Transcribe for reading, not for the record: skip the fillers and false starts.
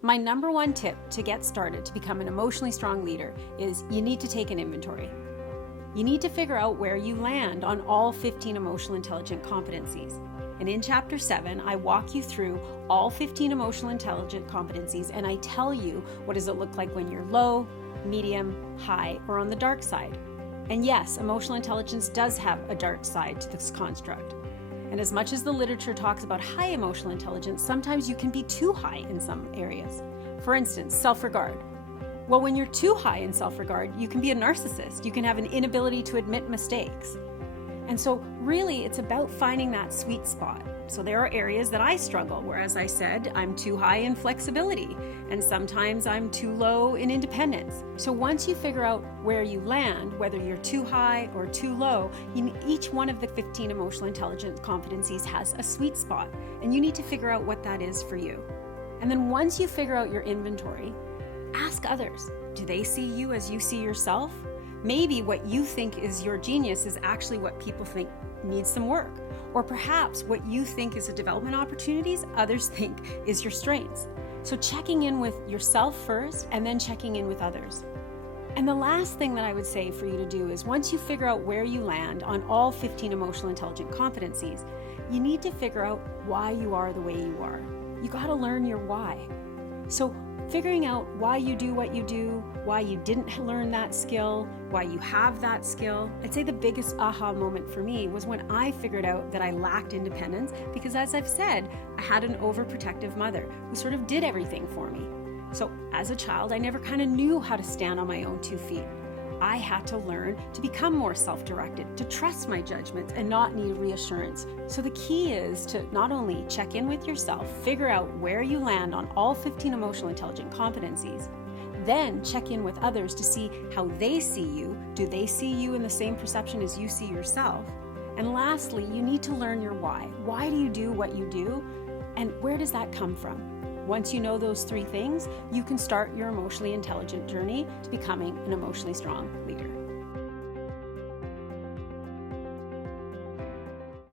My number one tip to get started to become an emotionally strong leader is you need to take an inventory. You need to figure out where you land on all 15 emotional intelligent competencies. And in Chapter 7, I walk you through all 15 emotional intelligent competencies, and I tell you what does it look like when you're low, medium, high, or on the dark side. And yes, emotional intelligence does have a dark side to this construct. And as much as the literature talks about high emotional intelligence, sometimes you can be too high in some areas. For instance, self-regard. Well, when you're too high in self-regard, you can be a narcissist. You can have an inability to admit mistakes. And so really, it's about finding that sweet spot. So there are areas that I struggle, where, as I said, I'm too high in flexibility, and sometimes I'm too low in independence. So once you figure out where you land, whether you're too high or too low, each one of the 15 emotional intelligence competencies has a sweet spot, and you need to figure out what that is for you. And then once you figure out your inventory, ask others, do they see you as you see yourself? Maybe what you think is your genius is actually what people think needs some work. Or perhaps what you think is a development opportunities, others think is your strengths. So checking in with yourself first and then checking in with others. And the last thing that I would say for you to do is once you figure out where you land on all 15 emotional intelligent competencies, you need to figure out why you are the way you are. You got to learn your why. So figuring out why you do what you do, why you didn't learn that skill, why you have that skill. I'd say the biggest aha moment for me was when I figured out that I lacked independence because, as I've said, I had an overprotective mother who sort of did everything for me. So as a child, I never kind of knew how to stand on my own 2 feet. I had to learn to become more self-directed, to trust my judgments and not need reassurance. So the key is to not only check in with yourself, figure out where you land on all 15 emotional intelligent competencies, then check in with others to see how they see you. Do they see you in the same perception as you see yourself? And lastly, you need to learn your why. Why do you do what you do? And where does that come from? Once you know those 3 things, you can start your emotionally intelligent journey to becoming an emotionally strong leader.